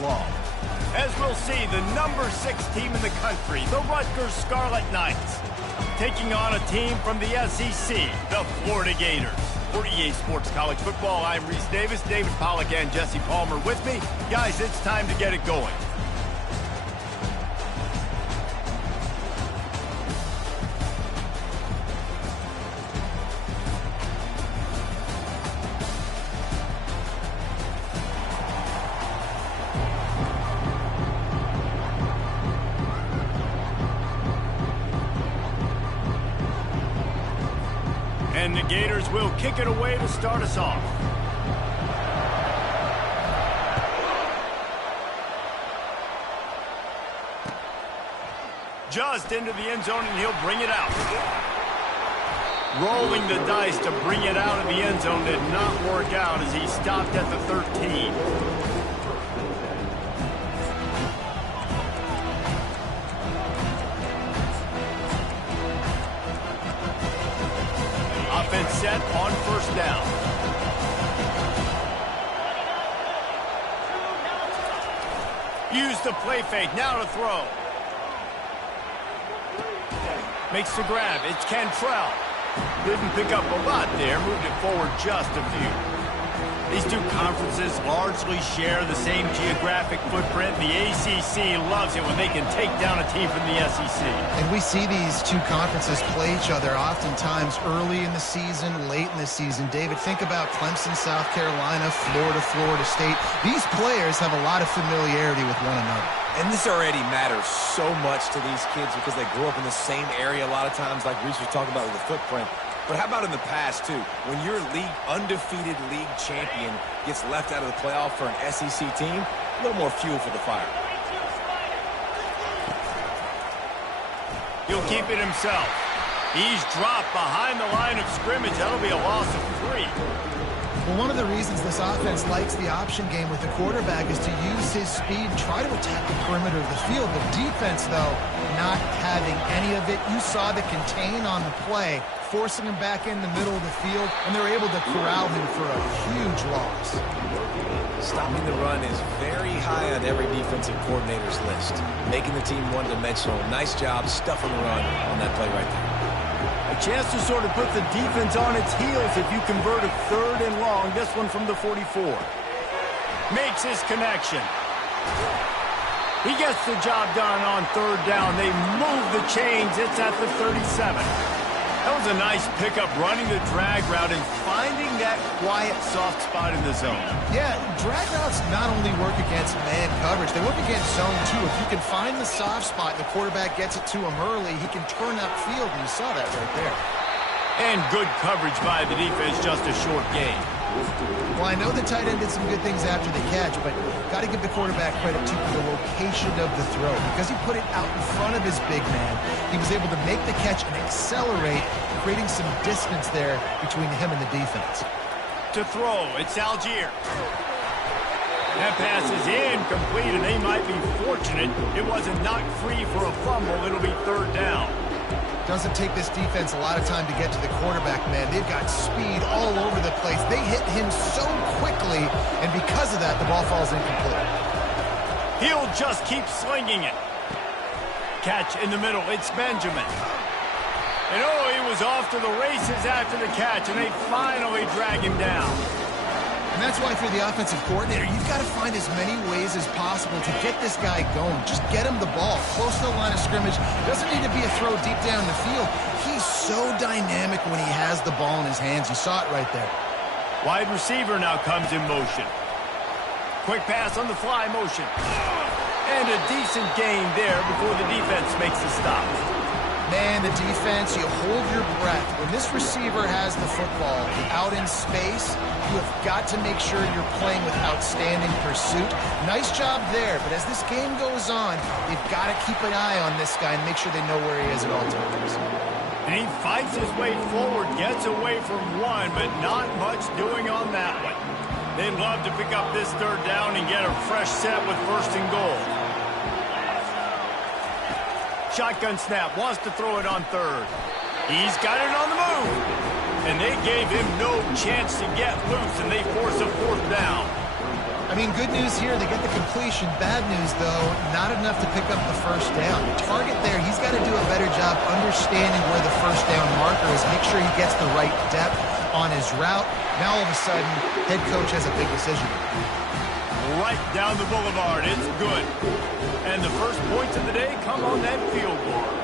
belong. As we'll see, the number 6 team in the country, the Rutgers Scarlet Knights, taking on a team from the SEC, the Florida Gators. For EA Sports College Football, I'm Reese Davis, David Pollack, and Jesse Palmer with me. Guys, it's time to get it going. And the Gators will kick it away to start us off. Just into the end zone, and he'll bring it out. Rolling the dice to bring it out of the end zone did not work out as he stopped at the 13. Offense set on first down. Use the play fake, now to throw. Makes the grab, it's Cantrell. Didn't pick up a lot there, moved it forward just a few. These two conferences largely share the same geographic footprint. The ACC loves it when they can take down a team from the SEC. And we see these two conferences play each other oftentimes early in the season, late in the season. David, think about Clemson, South Carolina, Florida, Florida State. These players have a lot of familiarity with one another. And this already matters so much to these kids because they grew up in the same area a lot of times, like Reese was talking about with the footprint. But how about in the past, too? When your undefeated league champion gets left out of the playoff for an SEC team, a little more fuel for the fire. He'll keep it himself. He's dropped behind the line of scrimmage. That'll be a loss of 3. Well, one of the reasons this offense likes the option game with the quarterback is to use his speed, try to attack the perimeter of the field. The defense, though, not having any of it. You saw the contain on the play, forcing him back in the middle of the field, and they're able to corral him for a huge loss. Stopping the run is very high on every defensive coordinator's list. Making the team one-dimensional. Nice job stuffing the run on that play right there. A chance to sort of put the defense on its heels if you convert a 3rd and long. This one from the 44. Makes his connection. He gets the job done on 3rd down. They move the chains. It's at the 37. That was a nice pickup, running the drag route and finding that quiet, soft spot in the zone. Yeah, drag routes not only work against man coverage, they work against zone too. If you can find the soft spot and the quarterback gets it to him early, he can turn that field, and you saw that right there. And good coverage by the defense, just a short gain. Well, I know the tight end did some good things after the catch, but got to give the quarterback credit to the location of the throw. Because he put it out in front of his big man, he was able to make the catch and accelerate, creating some distance there between him and the defense. To throw, it's Algier. That pass is incomplete, and they might be fortunate it wasn't knocked free for a fumble. It'll be 3rd down. Doesn't take this defense a lot of time to get to the quarterback, man. They've got speed all over the place. They hit him so quickly, and because of that, the ball falls incomplete. He'll just keep slinging it. Catch in the middle. It's Benjamin. And oh, he was off to the races after the catch, and they finally drag him down. And that's why for the offensive coordinator, you've got to find as many ways as possible to get this guy going. Just get him the ball close to the line of scrimmage. Doesn't need to be a throw deep down the field. He's so dynamic when he has the ball in his hands. You saw it right there. Wide receiver now comes in motion. Quick pass on the fly motion. And a decent gain there before the defense makes the stop. Man, the defense, you hold your breath. When this receiver has the football out in space, you have got to make sure you're playing with outstanding pursuit. Nice job there, but as this game goes on, you've got to keep an eye on this guy and make sure they know where he is at all times. And he fights his way forward, gets away from one, but not much doing on that one. They'd love to pick up this 3rd down and get a fresh set with 1st and goal. Shotgun snap, wants to throw it on 3rd. He's got it on the move. And they gave him no chance to get loose, and they force a 4th down. I mean, good news here, they get the completion. Bad news, though, not enough to pick up the first down. The target there, he's got to do a better job understanding where the first down marker is, make sure he gets the right depth on his route. Now, all of a sudden, head coach has a big decision. Right down the boulevard. It's good. And the first points of the day come on that field goal.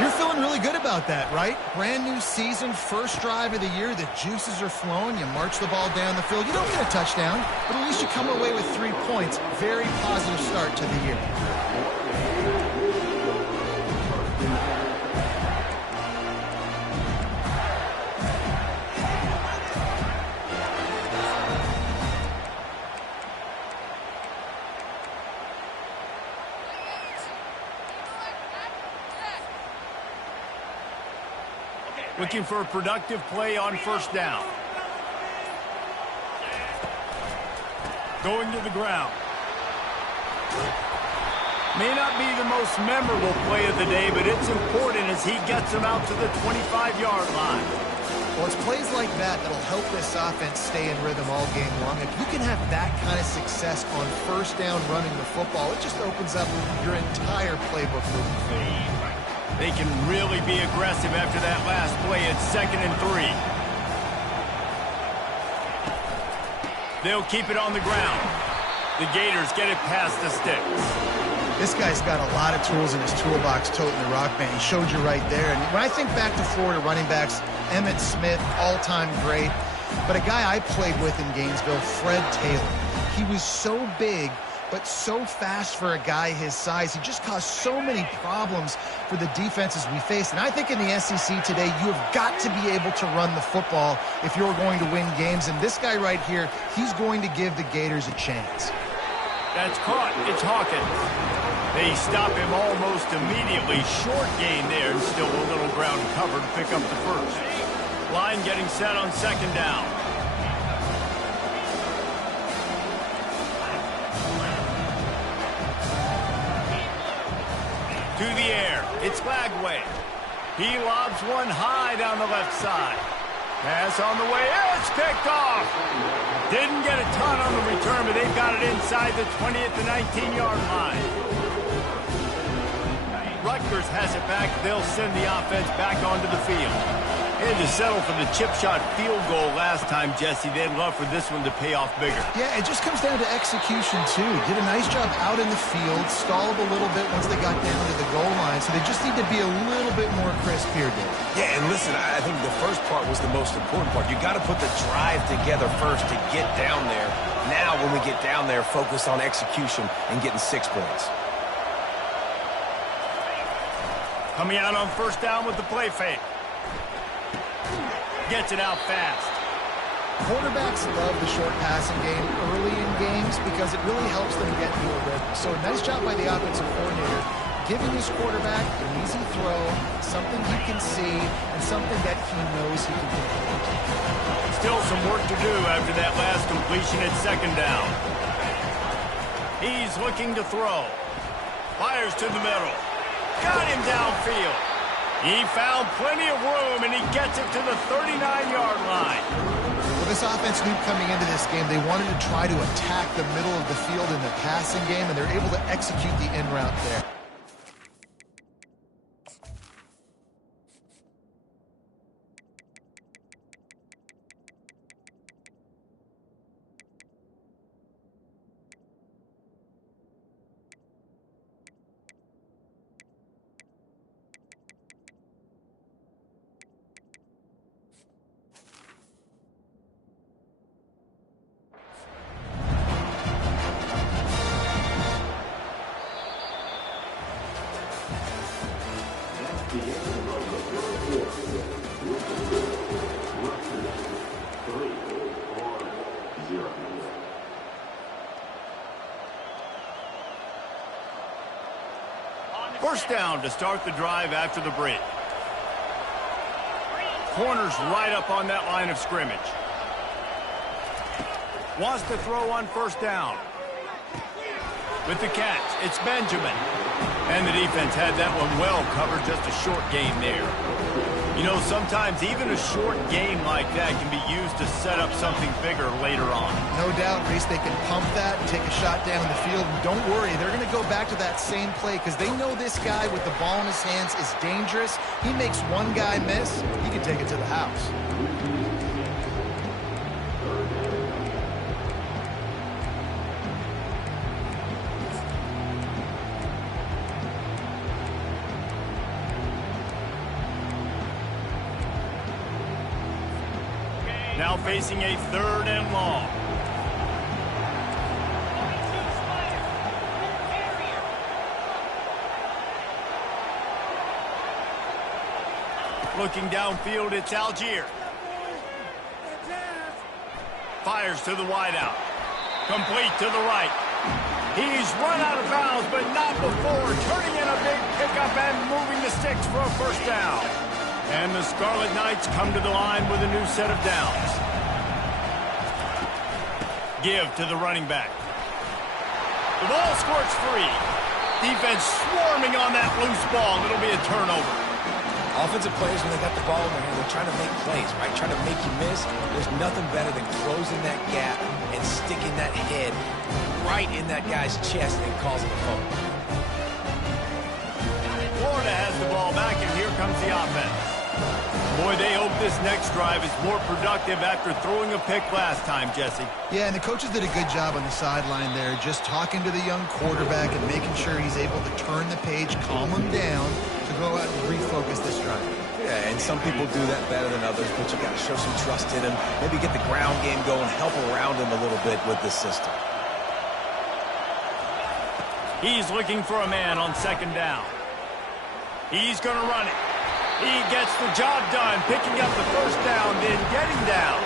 You're feeling really good about that, right? Brand new season, first drive of the year, the juices are flowing, you march the ball down the field. You don't get a touchdown, but at least you come away with 3 points. Very positive start to the year. Looking for a productive play on first down. Going to the ground. May not be the most memorable play of the day, but it's important as he gets him out to the 25-yard line. Well, it's plays like that that'll help this offense stay in rhythm all game long. If you can have that kind of success on first down running the football, it just opens up your entire playbook moving forward. They can really be aggressive after that last play. It's 2nd and 3. They'll keep it on the ground. The Gators get it past the sticks. This guy's got a lot of tools in his toolbox toting the rock band. He showed you right there. And when I think back to Florida running backs, Emmitt Smith, all-time great. But a guy I played with in Gainesville, Fred Taylor. He was so big, but so fast for a guy his size. He just caused so many problems for the defenses we faced. And I think in the SEC today, you have got to be able to run the football if you're going to win games. And this guy right here, he's going to give the Gators a chance. That's caught. It's Hawkins. They stop him almost immediately. Short gain there, and still a little ground covered to pick up the first. Line getting set on 2nd down. To the air. It's Lagway. He lobs one high down the left side. Pass on the way. It's picked off. Didn't get a ton on the return, but they've got it inside the 20 at the 19-yard line. Rutgers has it back. They'll send the offense back onto the field. They had to settle for the chip shot field goal last time, Jesse. They'd love for this one to pay off bigger. Yeah, it just comes down to execution, too. Did a nice job out in the field, stalled a little bit once they got down to the goal line, so they just need to be a little bit more crisp here, Dave. Yeah, and listen, I think the first part was the most important part. You got to put the drive together first to get down there. Now, when we get down there, focus on execution and getting 6 points. Coming out on first down with the play fake. Gets it out fast. Quarterbacks love the short passing game early in games because it really helps them get into a rhythm. So a nice job by the offensive coordinator, giving his quarterback an easy throw, something he can see, and something that he knows he can complete. Still some work to do after that last completion at 2nd down. He's looking to throw. Fires to the middle. Got him downfield. He found plenty of room, and he gets it to the 39-yard line. Well, this offense knew coming into this game they wanted to try to attack the middle of the field in the passing game, and they're able to execute the in route there. First down to start the drive after the break. Corner's right up on that line of scrimmage. Wants to throw on first down. With the catch, it's Benjamin. And the defense had that one well covered, just a short gain there. You know, sometimes even a short game like that can be used to set up something bigger later on. No doubt, Reese, they can pump that and take a shot down the field. And don't worry, they're going to go back to that same play because they know this guy with the ball in his hands is dangerous. He makes one guy miss, he can take it to the house. Now facing a 3rd and long. Looking downfield, it's Algier. Fires to the wideout. Complete to the right. He's run out of bounds, but not before. Turning in a big pickup and moving the sticks for a first down. And the Scarlet Knights come to the line with a new set of downs. Give to the running back. The ball squirts free. Defense swarming on that loose ball. It'll be a turnover. Offensive players, when they got the ball in their hand, they're trying to make plays, right? Trying to make you miss. There's nothing better than closing that gap and sticking that head right in that guy's chest and causing a fumble. Florida has the ball back, and here comes the offense. Boy, they hope this next drive is more productive after throwing a pick last time, Jesse. Yeah, and the coaches did a good job on the sideline there, just talking to the young quarterback and making sure he's able to turn the page, calm him down, to go out and refocus this drive. Yeah, and some people do that better than others, but you got to show some trust in him. Maybe get the ground game going, help around him a little bit with this system. He's looking for a man on 2nd down. He's going to run it. He gets the job done, picking up the first down, then getting down.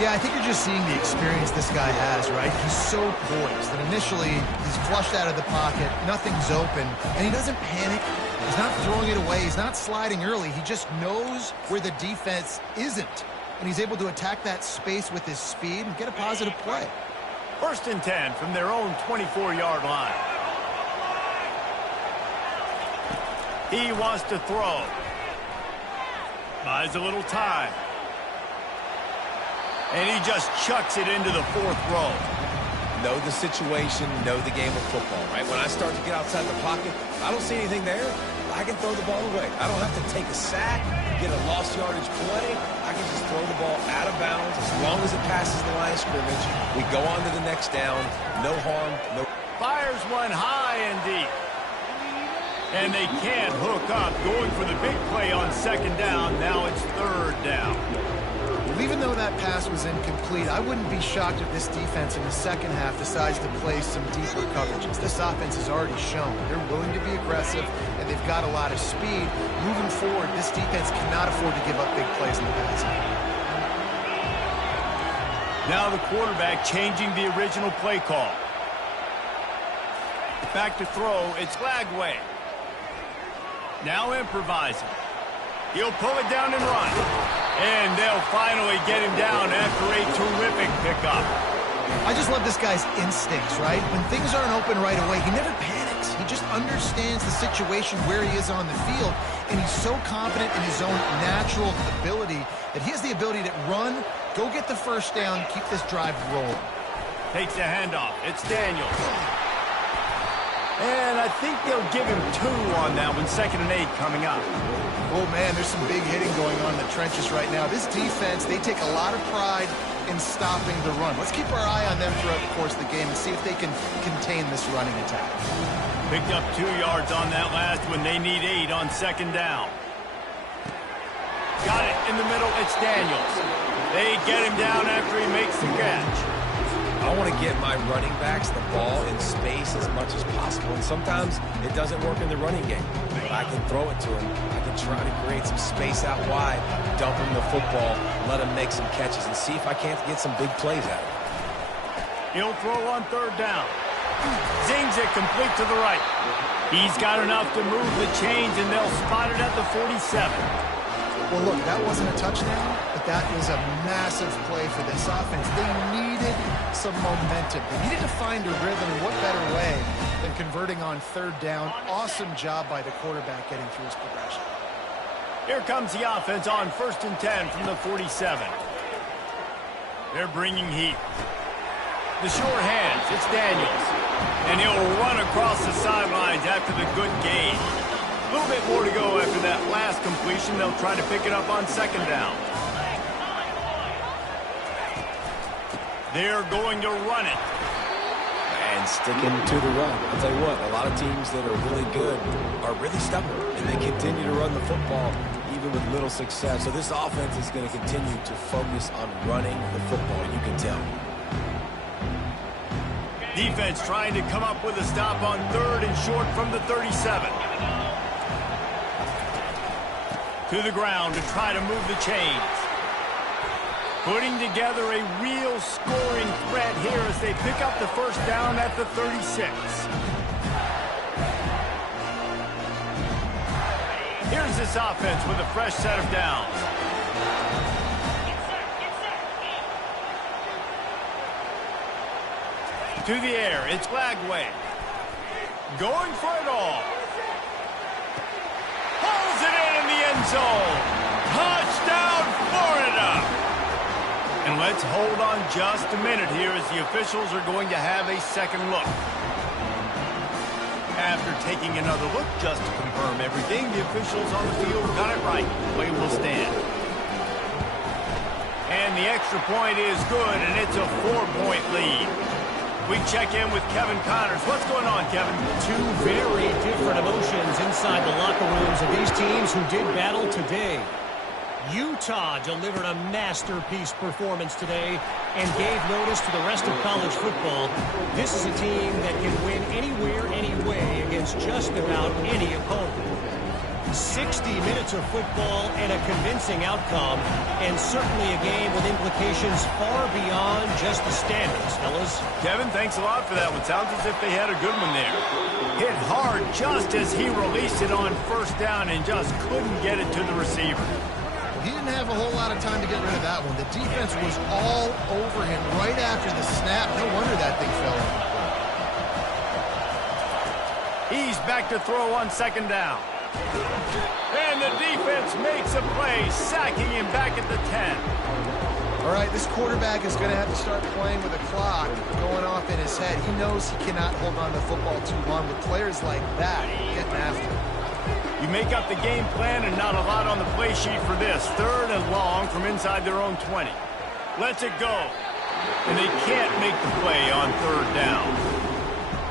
Yeah, I think you're just seeing the experience this guy has, right? He's so poised that initially he's flushed out of the pocket, nothing's open, and he doesn't panic. He's not throwing it away. He's not sliding early. He just knows where the defense isn't, and he's able to attack that space with his speed and get a positive play. 1st and 10 from their own 24-yard line. He wants to throw. Buys a little time. And he just chucks it into the 4th row. Know the situation, know the game of football, right? When I start to get outside the pocket, I don't see anything there, I can throw the ball away. I don't have to take a sack, get a lost yardage play. I can just throw the ball out of bounds as long as it passes the line of scrimmage. We go on to the next down. No harm, no... Fires one high and deep. And they can't hook up. Going for the big play on 2nd down. Now it's 3rd down. Well, even though that pass was incomplete, I wouldn't be shocked if this defense in the second half decides to play some deeper coverages. This offense has already shown they're willing to be aggressive, and they've got a lot of speed. Moving forward, this defense cannot afford to give up big plays in the passing game. Now the quarterback changing the original play call. Back to throw. It's Lagway. Now improvising. He'll pull it down and run. And they'll finally get him down after a terrific pickup. I just love this guy's instincts, right? When things aren't open right away, he never panics. He just understands the situation where he is on the field, and he's so confident in his own natural ability that he has the ability to run, go get the first down, keep this drive rolling. Takes a handoff. It's Daniels. And I think they'll give him 2 on that one. 2nd and 8 coming up. Oh, man, there's some big hitting going on in the trenches right now. This defense, they take a lot of pride in stopping the run. Let's keep our eye on them throughout the course of the game and see if they can contain this running attack. Picked up 2 yards on that last one. They need 8 on 2nd down. Got it in the middle. It's Daniels. They get him down after he makes the catch. I want to get my running backs the ball in space as much as possible, and sometimes it doesn't work in the running game. But I can throw it to him. I can try to create some space out wide, dump him the football, let him make some catches, and see if I can't get some big plays out of it. He'll throw on 3rd down. Zings it complete to the right. He's got enough to move the chains, and they'll spot it at the 47. Well, look, that wasn't a touchdown, but that was a massive play for this offense. They needed some momentum. They needed to find a rhythm, and what better way than converting on 3rd down. Awesome job by the quarterback getting through his progression. Here comes the offense on 1st and 10 from the 47. They're bringing heat. The short hands, it's Daniels. And he'll run across the sidelines after the good gain. A little bit more to go after that last completion. They'll try to pick it up on 2nd down. They're going to run it. And sticking to the run. I'll tell you what, a lot of teams that are really good are really stubborn. And they continue to run the football even with little success. So this offense is going to continue to focus on running the football. You can tell. Defense trying to come up with a stop on 3rd and short from the 37. To the ground to try to move the chains. Putting together a real scoring threat here as they pick up the 1st down at the 36. Here's this offense with a fresh set of downs. To the air, it's Lagway. Going for it all. Pulls it in the end zone. Touchdown, Florida! And let's hold on just a minute here as the officials are going to have a second look. After taking another look just to confirm everything, the officials on the field got it right. Play will stand. And the extra point is good, and it's a 4-point lead. We check in with Kevin Connors. What's going on, Kevin? Two very different emotions inside the locker rooms of these teams who did battle today. Utah delivered a masterpiece performance today and gave notice to the rest of college football. This is a team that can win anywhere, anyway against just about any opponent. 60 minutes of football and a convincing outcome, and certainly a game with implications far beyond just the standings, fellas. Kevin, thanks a lot for that one. Sounds as if they had a good one there. Hit hard just as he released it on 1st down and just couldn't get it to the receiver. He didn't have a whole lot of time to get rid of that one. The defense was all over him right after the snap. No wonder that thing fell. He's back to throw on 2nd down. And the defense makes a play, sacking him back at the 10. All right, this quarterback is going to have to start playing with a clock going off in his head. He knows he cannot hold on to the football too long with players like that getting after him. You make up the game plan and not a lot on the play sheet for this. 3rd and long from inside their own 20. Lets it go. And they can't make the play on 3rd down.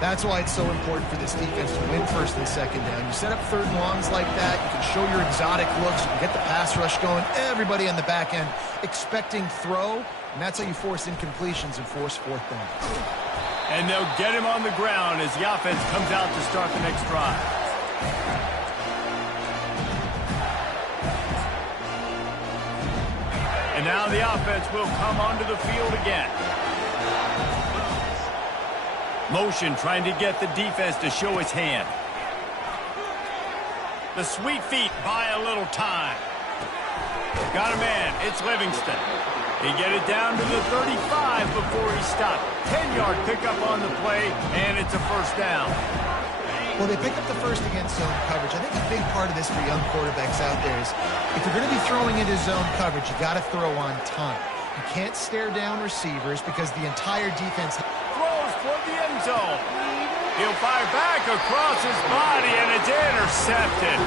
That's why it's so important for this defense to win 1st and 2nd down. You set up 3rd and longs like that, you can show your exotic looks, you can get the pass rush going, everybody on the back end expecting throw, and that's how you force incompletions and force 4th down. And they'll get him on the ground as the offense comes out to start the next drive. And now the offense will come onto the field again. Motion trying to get the defense to show his hand. The sweet feet buy a little time. Got a man. It's Livingston. He get it down to the 35 before he stopped. 10-yard pickup on the play, and it's a 1st down. Well, they pick up the 1st against zone coverage. I think a big part of this for young quarterbacks out there is if you're going to be throwing into zone coverage, you got to throw on time. You can't stare down receivers because the entire defense throws for the end zone. He'll fire back across his body, and it's intercepted.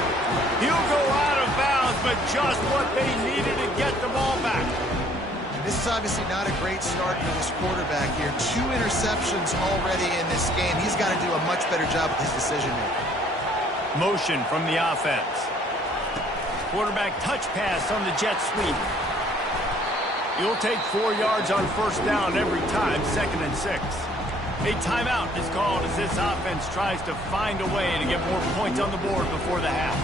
He'll go out of bounds, but just what they needed to get the ball back. This is obviously not a great start for this quarterback here. 2 interceptions already in this game. He's got to do a much better job with his decision-making. Motion from the offense. Quarterback touch pass on the jet sweep. He'll take 4 yards on 1st down every time, 2nd and 6. A timeout is called as this offense tries to find a way to get more points on the board before the half.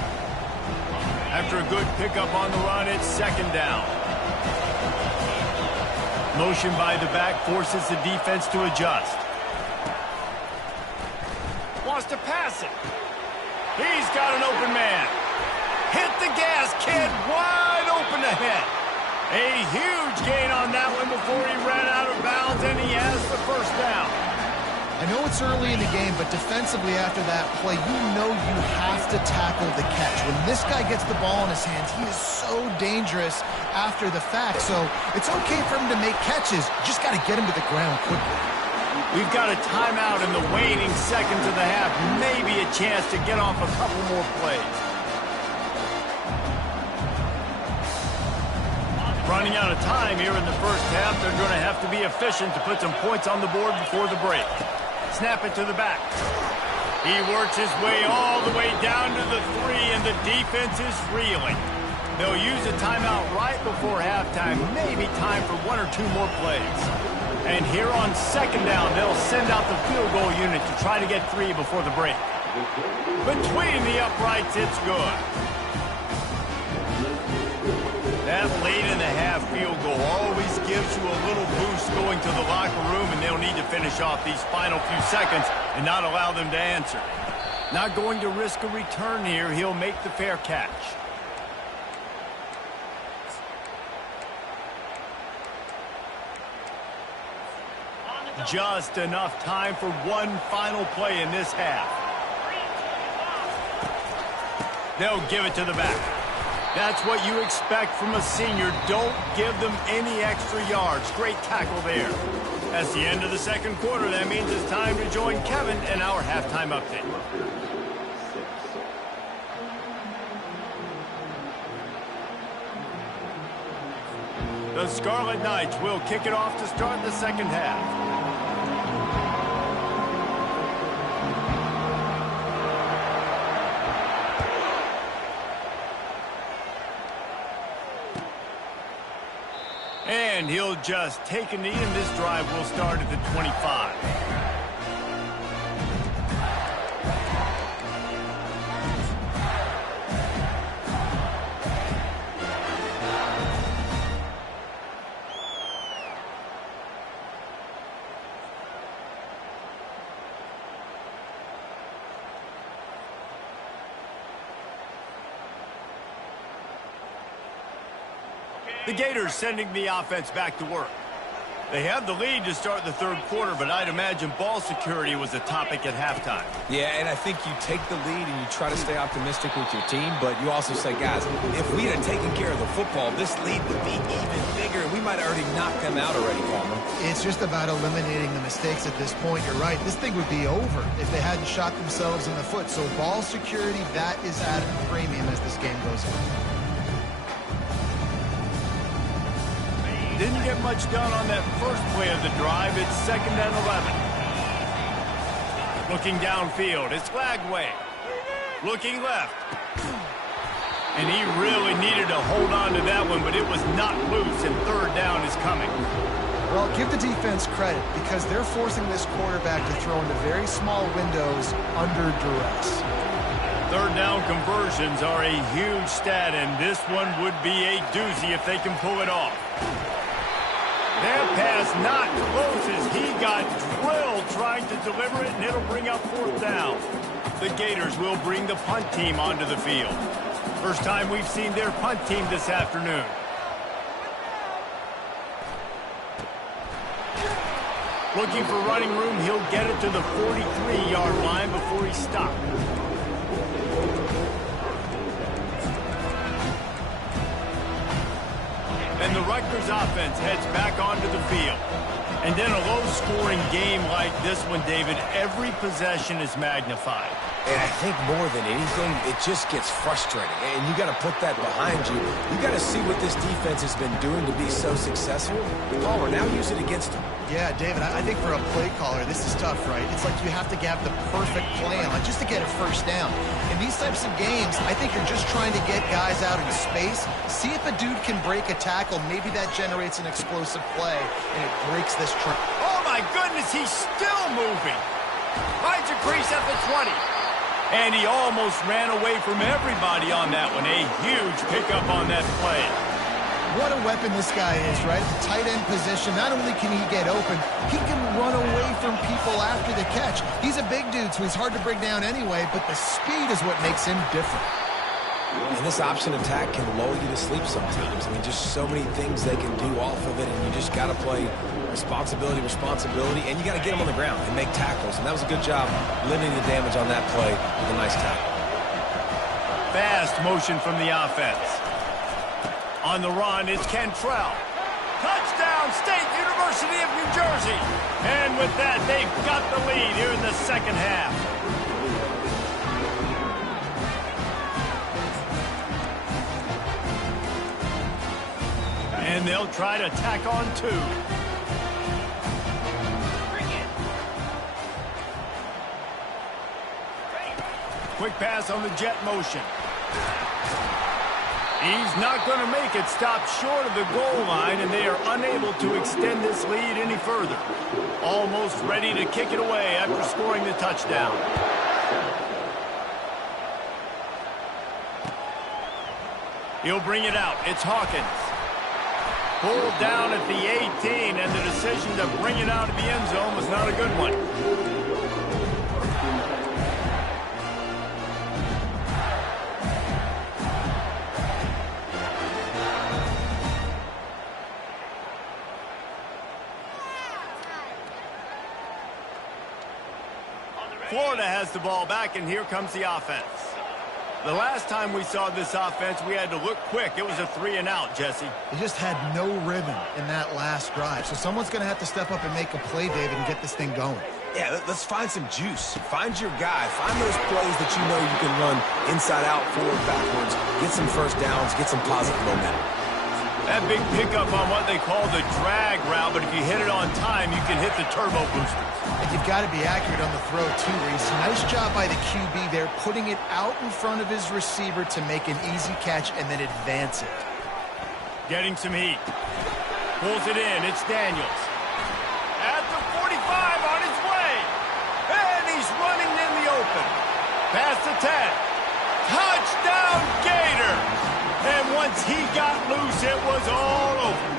After a good pickup on the run, it's 2nd down. Motion by the back forces the defense to adjust. Wants to pass it. He's got an open man. Hit the gas, kid. Wide open ahead. A huge gain on that one before he ran out of bounds, and he has the 1st down. I know it's early in the game, but defensively after that play, you know you have to tackle the catch. When this guy gets the ball in his hands, he is so dangerous after the fact. So it's okay for him to make catches. You just got to get him to the ground quickly. We've got a timeout in the waning seconds of the half. Maybe a chance to get off a couple more plays. Running out of time here in the first half. They're going to have to be efficient to put some points on the board before the break. Snap it to the back. He works his way all the way down to the 3, and the defense is reeling. They'll use a timeout right before halftime. Maybe time for 1 or 2 more plays. And here on second down, they'll send out the field goal unit to try to get 3 before the break. Between the uprights, it's good. That late-in-the-half field goal always gives you a little boost going to the locker room, and they'll need to finish off these final few seconds and not allow them to answer. Not going to risk a return here. He'll make the fair catch. Just enough time for one final play in this half. They'll give it to the back. That's what you expect from a senior. Don't give them any extra yards. Great tackle there. That's the end of the second quarter. That means it's time to join Kevin in our halftime update. The Scarlet Knights will kick it off to start the second half. And he'll just take a knee, and this drive will start at the 25. The Gators sending the offense back to work. They have the lead to start the third quarter, but I'd imagine ball security was a topic at halftime. Yeah, and I think you take the lead and you try to stay optimistic with your team, but you also say, guys, if we had taken care of the football, this lead would be even bigger, and we might have already knocked them out already, Palmer. It's just about eliminating the mistakes at this point. You're right. This thing would be over if they hadn't shot themselves in the foot. So ball security, that is at a premium as this game goes on. Didn't get much done on that first play of the drive. It's 2nd and 11. Looking downfield, it's Lagway. Looking left. And he really needed to hold on to that one, but it was not loose, and third down is coming. Well, give the defense credit because they're forcing this quarterback to throw into very small windows under duress. Third down conversions are a huge stat, and this one would be a doozy if they can pull it off. Their pass not close as he got drilled trying to deliver it, and it'll bring up 4th down. The Gators will bring the punt team onto the field. First time we've seen their punt team this afternoon. Looking for running room, he'll get it to the 43-yard line before he stopped. And the Rutgers offense heads back onto the field. And in a low-scoring game like this one, David, every possession is magnified. And I think more than anything, it just gets frustrating. And you got to put that behind you. You got to see what this defense has been doing to be so successful. Palmer, now use it against them. Yeah, David, I think for a play caller, this is tough, right? It's like you have to have the perfect plan, like just to get a first down. In these types of games, I think you're just trying to get guys out in space, see if a dude can break a tackle. Maybe that generates an explosive play, and it breaks this trend. Oh, my goodness, he's still moving. Finds a crease at the 20. And he almost ran away from everybody on that one. A huge pickup on that play. What a weapon this guy is, right? At the tight end position, not only can he get open, he can run away from people after the catch. He's a big dude, so he's hard to bring down anyway, but the speed is what makes him different. And this option attack can lull you to sleep sometimes. I mean, just so many things they can do off of it, and you just got to play responsibility, and you got to get them on the ground and make tackles. And that was a good job limiting the damage on that play with a nice tackle. Fast motion from the offense. On the run, it's Cantrell. Touchdown, State University of New Jersey. And with that, they've got the lead here in the second half. And they'll try to tack on 2. Quick pass on the jet motion. He's not going to make it. Stop short of the goal line, and they are unable to extend this lead any further. Almost ready to kick it away after scoring the touchdown. He'll bring it out. It's Hawkins. Pulled down at the 18, and the decision to bring it out of the end zone was not a good one. Florida has the ball back, and here comes the offense. The last time we saw this offense, we had to look quick. It was a 3-and-out, Jesse. They just had no rhythm in that last drive. So someone's going to have to step up and make a play, David, and get this thing going. Yeah, let's find some juice. Find your guy. Find those plays that you know you can run inside out, forward, backwards. Get some first downs. Get some positive momentum. That big pickup on what they call the drag route, but if you hit it on time, you can hit the turbo boosters. And you've got to be accurate on the throw, too, Reese. Nice job by the QB there, putting it out in front of his receiver to make an easy catch and then advance it. Getting some heat. Pulls it in. It's Daniels. At the 45 on his way. And he's running in the open. Past the 10. Touchdown, Gators! And once he got loose, it was all over.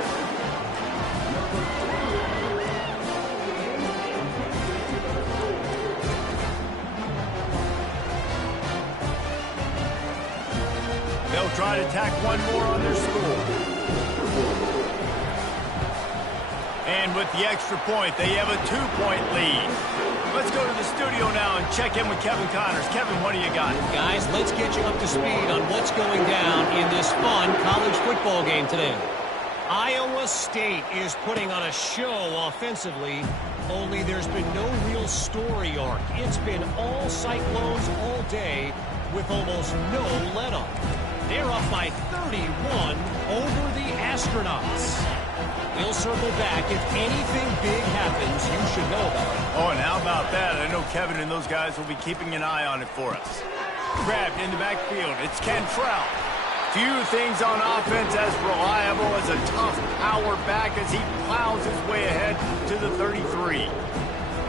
They'll try to tack one more on their score. And with the extra point, they have a 2-point lead. Let's go to the studio now and check in with Kevin Connors. Kevin, what do you got? Guys, let's get you up to speed on what's going down in this fun college football game today. Iowa State is putting on a show offensively, only there's been no real story arc. It's been all Cyclones all day with almost no let-up. They're up by 31 over the Astronauts. We'll circle back. If anything big happens, you should know about it. Oh, and how about that? I know Kevin and those guys will be keeping an eye on it for us. Grabbed in the backfield. It's Cantrell. Few things on offense as reliable as a tough power back as he plows his way ahead to the 33.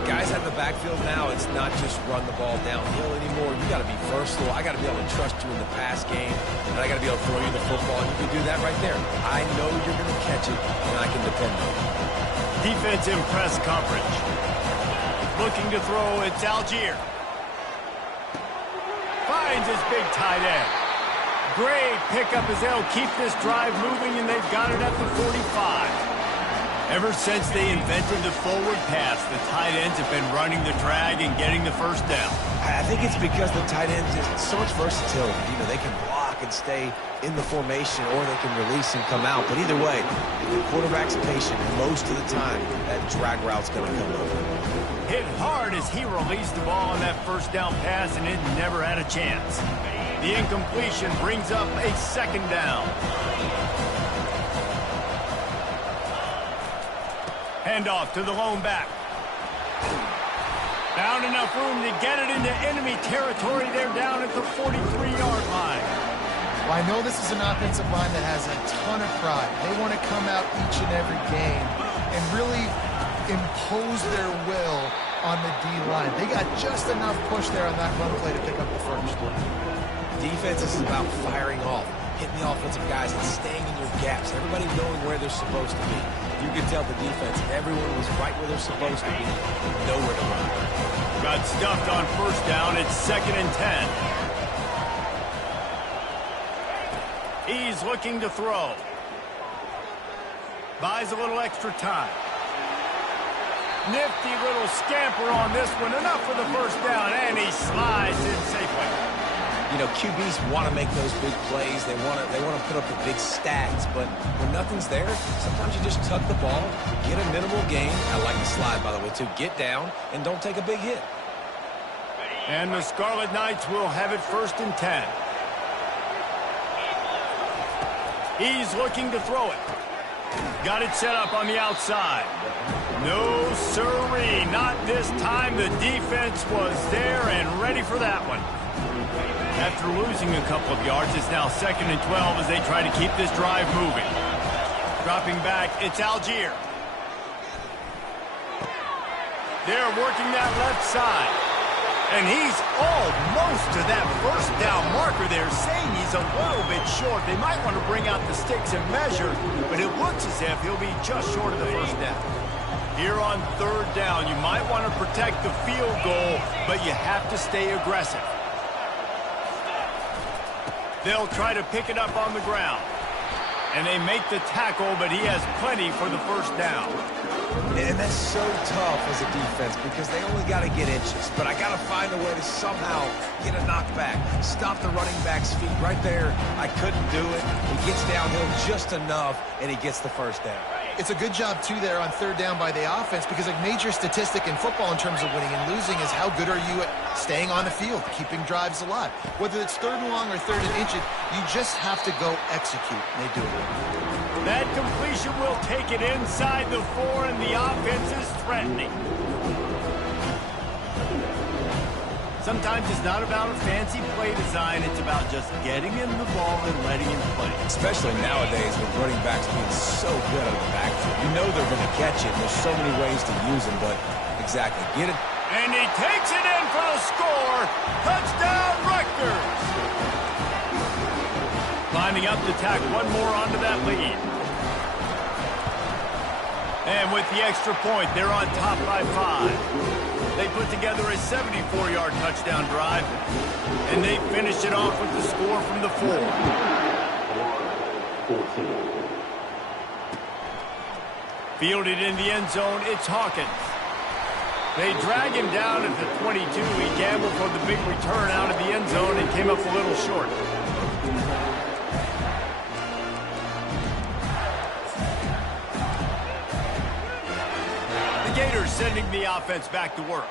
Guys out of the backfield now, it's not just run the ball downhill anymore. You got to be versatile. I got to be able to trust you in the pass game, and I got to be able to throw you the football. And you can do that right there. I know you're going to catch it, and I can depend on it. Defense in press coverage. Looking to throw, it's Algier. Finds his big tight end. Great pickup as they'll keep this drive moving, and they've got it at the 45. Ever since they invented the forward pass, the tight ends have been running the drag and getting the first down. I think it's because the tight ends have so much versatility. You know, they can block and stay in the formation, or they can release and come out. But either way, if the quarterback's patient, most of the time, that drag route's going to come over. Hit hard as he released the ball on that first down pass, and it never had a chance. The incompletion brings up a second down. Handoff to the lone back. Found enough room to get it into enemy territory. They're down at the 43-yard line. Well, I know this is an offensive line that has a ton of pride. They want to come out each and every game and really impose their will on the D-line. They got just enough push there on that run play to pick up the first. Defense is about firing off, hitting the offensive guys, and staying in your gaps. Everybody knowing where they're supposed to be. You can tell the defense, everyone was right where they're supposed to be. Nowhere to run. Got stuffed on first down. It's 2nd and 10. He's looking to throw. Buys a little extra time. Nifty little scamper on this one. Enough for the first down, and he slides in safely. You know, QBs want to make those big plays. They want to put up the big stats. But when nothing's there, sometimes you just tuck the ball, get a minimal gain. I like the slide, by the way, too. Get down and don't take a big hit. And the Scarlet Knights will have it 1st and 10. He's looking to throw it. Got it set up on the outside. No, sirree, not this time. The defense was there and ready for that one. After losing a couple of yards, it's now 2nd and 12 as they try to keep this drive moving. Dropping back, it's Algier. They're working that left side. And he's almost to that first down marker there, saying he's a little bit short. They might want to bring out the sticks and measure, but it looks as if he'll be just short of the first down. Here on 3rd down, you might want to protect the field goal, but you have to stay aggressive. They'll try to pick it up on the ground. And they make the tackle, but he has plenty for the first down. And that's so tough as a defense because they only got to get inches. But I got to find a way to somehow get a knockback. Stop the running back's feet right there. I couldn't do it. He gets downhill just enough, and he gets the first down. It's a good job, too, there on 3rd down by the offense because a major statistic in football in terms of winning and losing is how good are you at staying on the field, keeping drives alive. Whether it's 3rd and long or 3rd and inches, you just have to go execute, and they do it. That completion will take it inside the 4, and the offense is threatening. Sometimes it's not about a fancy play design. It's about just getting him the ball and letting him play. Especially nowadays with running backs being so good out of the backfield. You know they're going to catch it. There's so many ways to use them, but exactly. Get it. And he takes it in for the score. Touchdown, Rutgers. Lining up to tack one more onto that lead. And with the extra point, they're on top by 5. They put together a 74-yard touchdown drive, and they finished it off with the score from the 4. Fielded in the end zone, it's Hawkins. They drag him down at the 22. He gambled for the big return out of the end zone and came up a little short. Gators sending the offense back to work.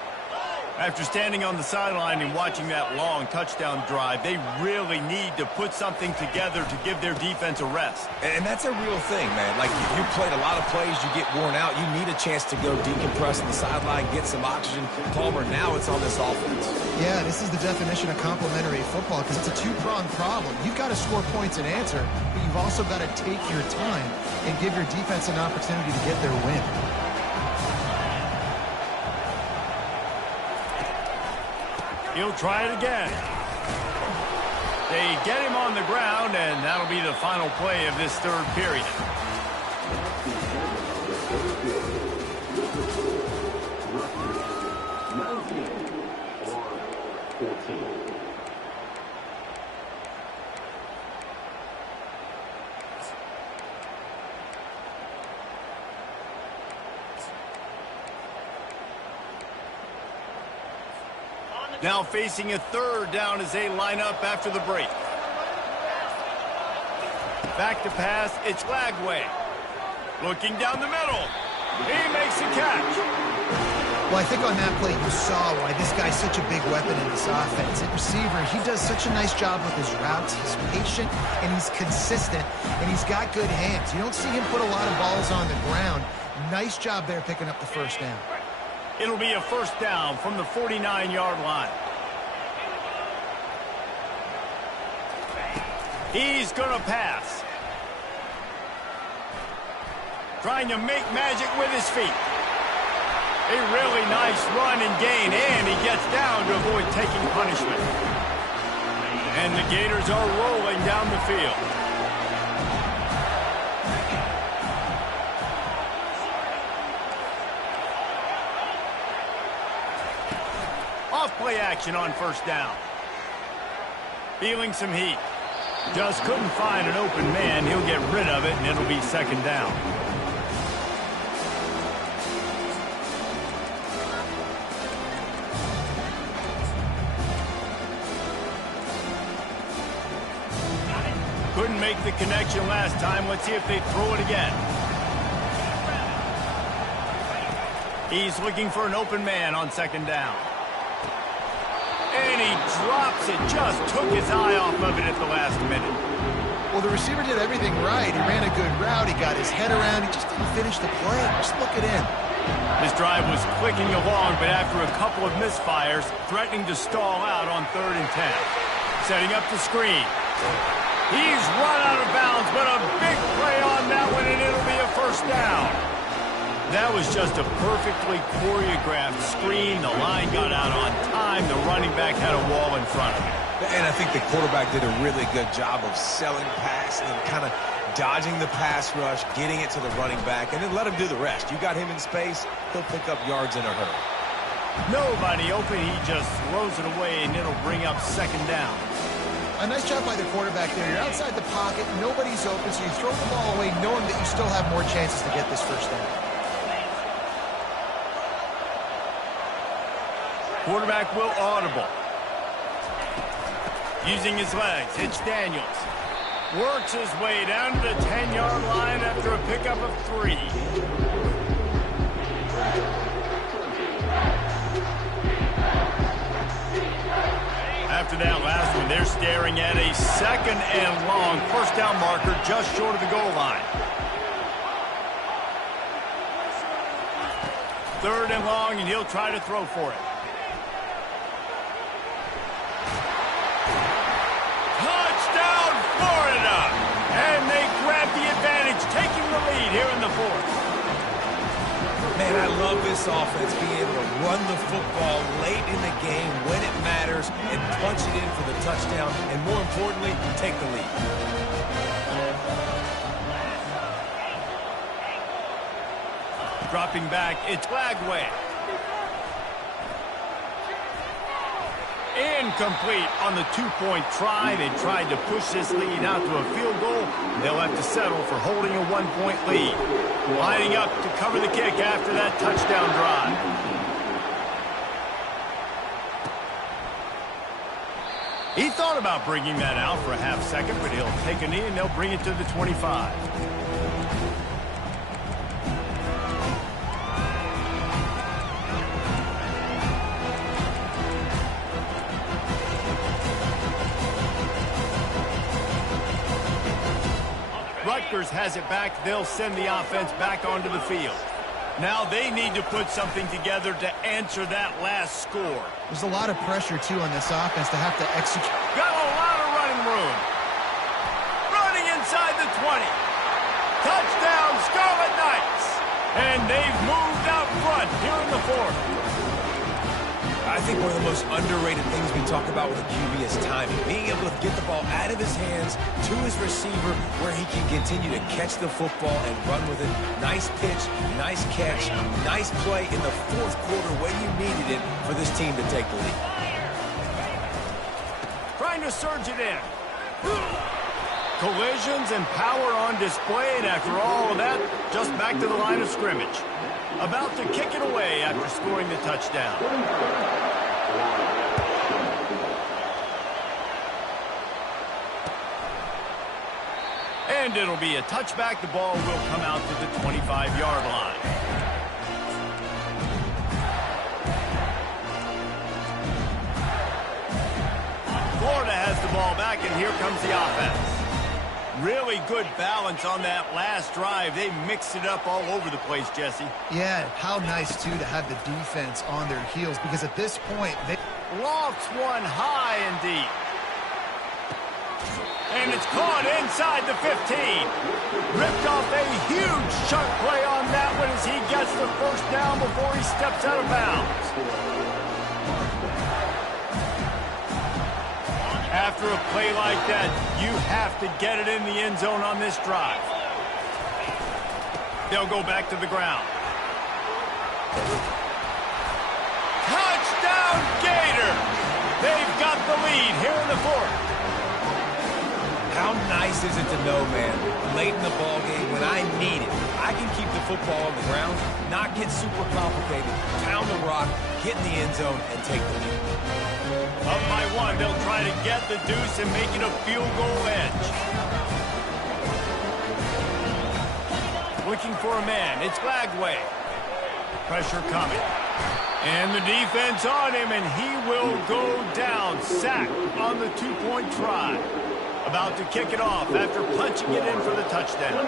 After standing on the sideline and watching that long touchdown drive, they really need to put something together to give their defense a rest. And that's a real thing, man. Like, if you played a lot of plays, you get worn out. You need a chance to go decompress on the sideline, get some oxygen. Palmer, now it's on this offense. Yeah, this is the definition of complementary football because it's a two-pronged problem. You've got to score points and answer, but you've also got to take your time and give your defense an opportunity to get their win. He'll try it again. They get him on the ground, and that'll be the final play of this 3rd period. Now facing a 3rd down as they line up after the break. Back to pass, it's Lagway. Looking down the middle. He makes the catch. Well, I think on that play you saw why this guy's such a big weapon in this offense. At receiver, he does such a nice job with his routes. He's patient, and he's consistent, and he's got good hands. You don't see him put a lot of balls on the ground. Nice job there picking up the first down. It'll be a first down from the 49-yard line. He's going to pass. Trying to make magic with his feet. A really nice run and gain, and he gets down to avoid taking punishment. And the Gators are rolling down the field. Off play action on first down. Feeling some heat. Just couldn't find an open man. He'll get rid of it, and it'll be second down. Couldn't make the connection last time. Let's see if they throw it again. He's looking for an open man on second down. And he drops it. Just took his eye off of it at the last minute. Well, the receiver did everything right. He ran a good route. He got his head around. He just didn't finish the play. Just look at him. This drive was clicking along, but after a couple of misfires, threatening to stall out on 3rd and 10. Setting up the screen. He's run out of bounds, but a big play on that one, and it'll be a first down. That was just a perfectly choreographed screen. The line got out on time. The running back had a wall in front of him. And I think the quarterback did a really good job of selling pass and then kind of dodging the pass rush, getting it to the running back, and then let him do the rest. You got him in space, he'll pick up yards in a hurry. Nobody open. He just throws it away, and it'll bring up second down. A nice job by the quarterback there. You're outside the pocket, nobody's open, so you throw the ball away knowing that you still have more chances to get this first down. Quarterback will audible. Using his legs, it's Daniels. Works his way down to the 10-yard line after a pickup of 3. After that last one, they're staring at a 2nd and long. First down marker just short of the goal line. 3rd and long, and he'll try to throw for it. Touchdown, Florida! And they grab the advantage, taking the lead here in the 4th. Man, I love this offense being able to run the football late in the game when it matters and punch it in for the touchdown, and more importantly, take the lead. Dropping back, it's Lagway. Incomplete on the 2-point try. They tried to push this lead out to a field goal. They'll have to settle for holding a 1-point lead. Lining up to cover the kick after that touchdown drive. He thought about bringing that out for a half second, but he'll take a knee and they'll bring it to the 25. Rutgers has it back. They'll send the offense back onto the field. Now they need to put something together to answer that last score. There's a lot of pressure, too, on this offense to have to execute. Got a lot of running room. Running inside the 20. Touchdown, Scarlet Knights. And they've moved out front here in the 4th. I think one of the most underrated things we talk about with a QB is timing. Being able to get the ball out of his hands to his receiver where he can continue to catch the football and run with it. Nice pitch, nice catch, nice play in the 4th quarter when you needed it for this team to take the lead. Trying to surge it in. Collisions and power on display, and after all of that, just back to the line of scrimmage. About to kick it away after scoring the touchdown. And it'll be a touchback. The ball will come out to the 25-yard line. Florida has the ball back, and here comes the offense. Really good balance on that last drive. They mixed it up all over the place, Jesse. Yeah, how nice, too, to have the defense on their heels, because at this point, they lofts one high and deep. And it's caught inside the 15. Ripped off a huge chunk play on that one as he gets the first down before he steps out of bounds. After a play like that, you have to get it in the end zone on this drive. They'll go back to the ground. Touchdown, Gators! They've got the lead here in the 4th. How is it to know, man, late in the ball game when I need it, I can keep the football on the ground, not get super complicated, pound the rock, get in the end zone, and take the lead. Up by one, they'll try to get the deuce and make it a field goal edge. Looking for a man. It's Bagway. Pressure coming. And the defense on him, and he will go down. Sacked on the two-point try. About to kick it off after punching it in for the touchdown.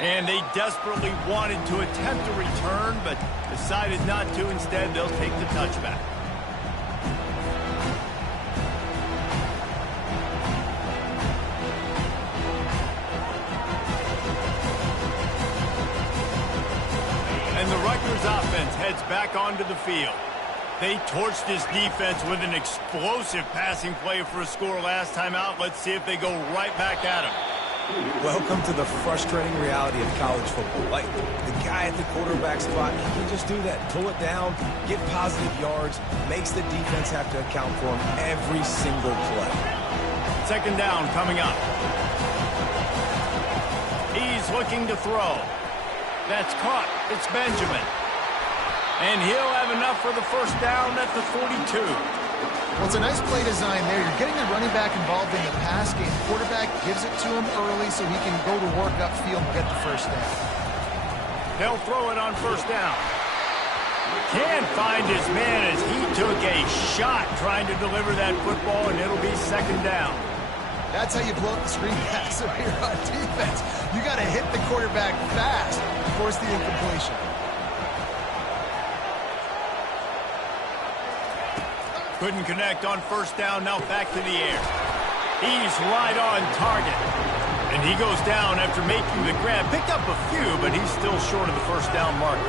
And they desperately wanted to attempt a return, but decided not to. Instead, they'll take the touchback. And the Rutgers offense heads back onto the field. They torched this defense with an explosive passing play for a score last time out. Let's see if they go right back at them. Welcome to the frustrating reality of college football. Like, the guy at the quarterback spot, he can just do that. Pull it down, get positive yards, makes the defense have to account for him every single play. Second down coming up. He's looking to throw. That's caught. It's Benjamin. And he'll have enough for the first down at the 42. Well, it's a nice play design there. You're getting the running back involved in the pass game. The quarterback gives it to him early so he can go to work upfield and get the first down. They'll throw it on first down. Can't find his man as he took a shot trying to deliver that football, and it'll be second down. That's how you blow up the screen pass over here on defense. You got to hit the quarterback fast to force the incompletion. Couldn't connect on first down, now back to the air. He's right on target. And he goes down after making the grab. Picked up a few, but he's still short of the first down marker.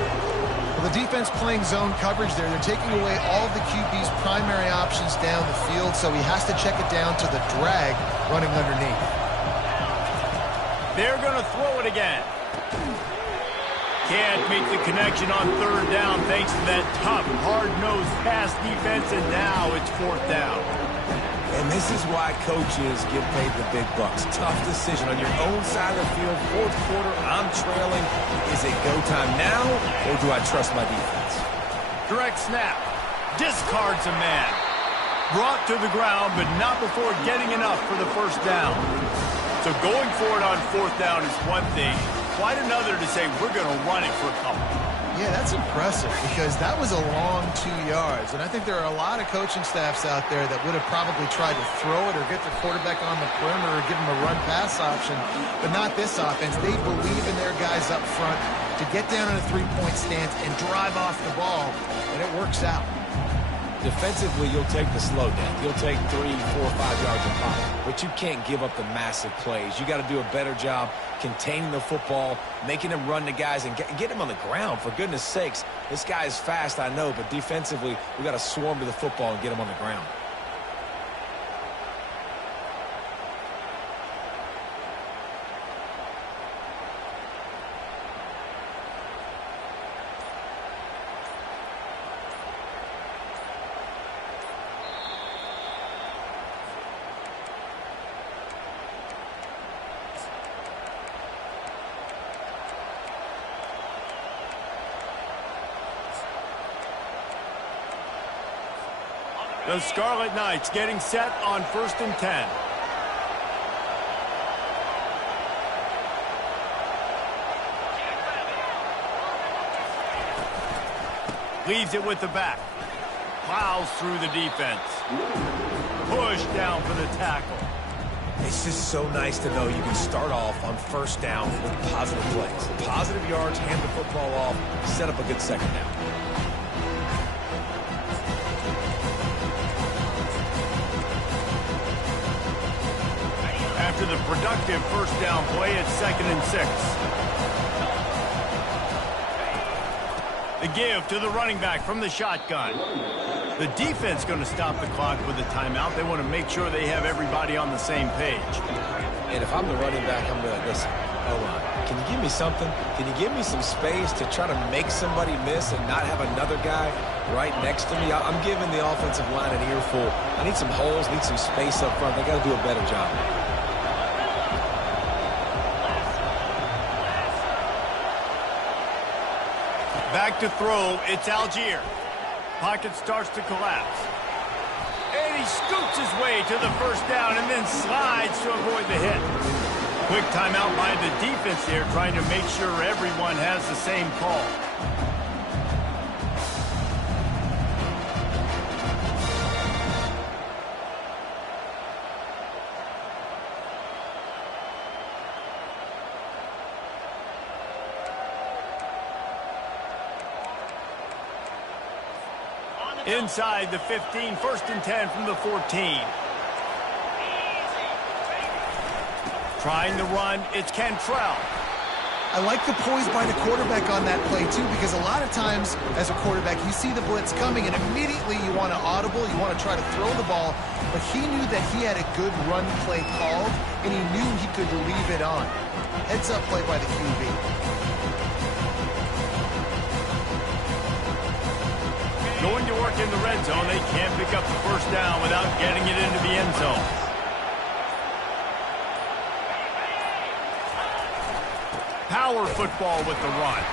Well, the defense playing zone coverage there. They're taking away all of the QB's primary options down the field, so he has to check it down to the drag running underneath. They're going to throw it again. Can't make the connection on third down thanks to that tough, hard-nosed pass defense, and now it's fourth down. And this is why coaches get paid the big bucks. Tough decision on your own side of the field. Fourth quarter, I'm trailing. Is it go time now, or do I trust my defense? Direct snap. Discards a man. Brought to the ground, but not before getting enough for the first down. So going for it on fourth down is one thing. Quite another to say we're going to run it for a couple. Yeah, that's impressive because that was a long 2 yards. And I think there are a lot of coaching staffs out there that would have probably tried to throw it or get the quarterback on the perimeter or give him a run-pass option. But not this offense. They believe in their guys up front to get down in a three-point stance and drive off the ball. And it works out. Defensively, you'll take the slow down. You'll take 3, 4, 5 yards a pop. But you can't give up the massive plays. You got to do a better job containing the football, making him run the guys, and get him on the ground. For goodness sakes, this guy is fast, I know, but defensively, we got to swarm to the football and get him on the ground. The Scarlet Knights getting set on 1st and 10. Leaves it with the back. Plows through the defense. Push down for the tackle. It's just so nice to know you can start off on first down with positive plays. Positive yards, hand the football off, set up a good second down. After the productive first down play, it's 2nd and 6. The give to the running back from the shotgun. The defense going to stop the clock with a timeout. They want to make sure they have everybody on the same page. And if I'm the running back, I'm going to listen. Hold on. can you give me something? Can you give me some space to try to make somebody miss and not have another guy right next to me? I'm giving the offensive line an earful. I need some holes, need some space up front. They got to do a better job. Back to throw, it's Algier. Pocket starts to collapse. And he scoots his way to the first down and then slides to avoid the hit. Quick timeout by the defense here, trying to make sure everyone has the same call. Inside the 15, 1st and 10 from the 14. Trying to run, it's Cantrell. I like the poise by the quarterback on that play, too, because a lot of times as a quarterback, you see the blitz coming, and immediately you want to audible, you want to try to throw the ball, but he knew that he had a good run play called, and he knew he could leave it on. Heads-up play by the QB. Going to work in the red zone, they can't pick up the first down without getting it into the end zone. Power football with the run.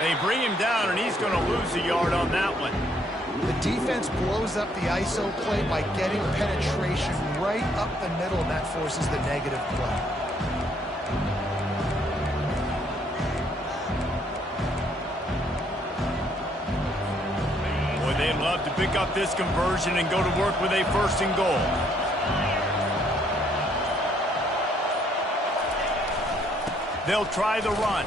They bring him down, and he's going to lose a yard on that one. The defense blows up the ISO play by getting penetration right up the middle, and that forces the negative play. They'd love to pick up this conversion and go to work with a 1st and goal. They'll try the run.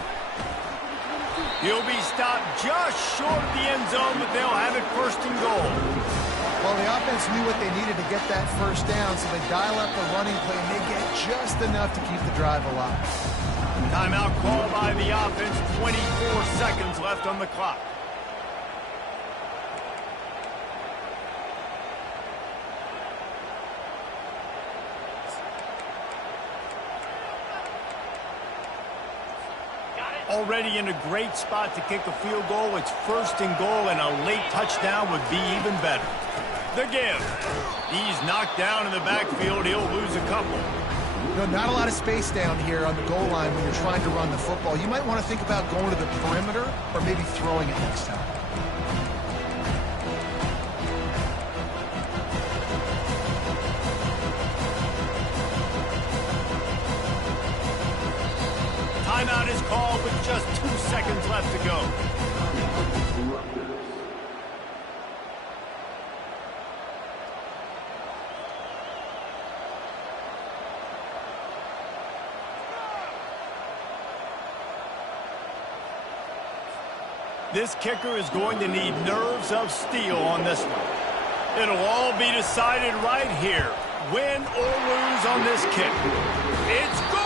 He'll be stopped just short of the end zone, but they'll have it 1st and goal. Well, the offense knew what they needed to get that first down, so they dial up the running play, and they get just enough to keep the drive alive. Timeout call by the offense, 24 seconds left on the clock. Already in a great spot to kick a field goal. It's 1st and goal, and a late touchdown would be even better. The give. He's knocked down in the backfield. He'll lose a couple. You know, not a lot of space down here on the goal line when you're trying to run the football. You might want to think about going to the perimeter or maybe throwing it next time. Timeout is called with just 2 seconds left to go. This kicker is going to need nerves of steel on this one. It'll all be decided right here. Win or lose on this kick. It's good!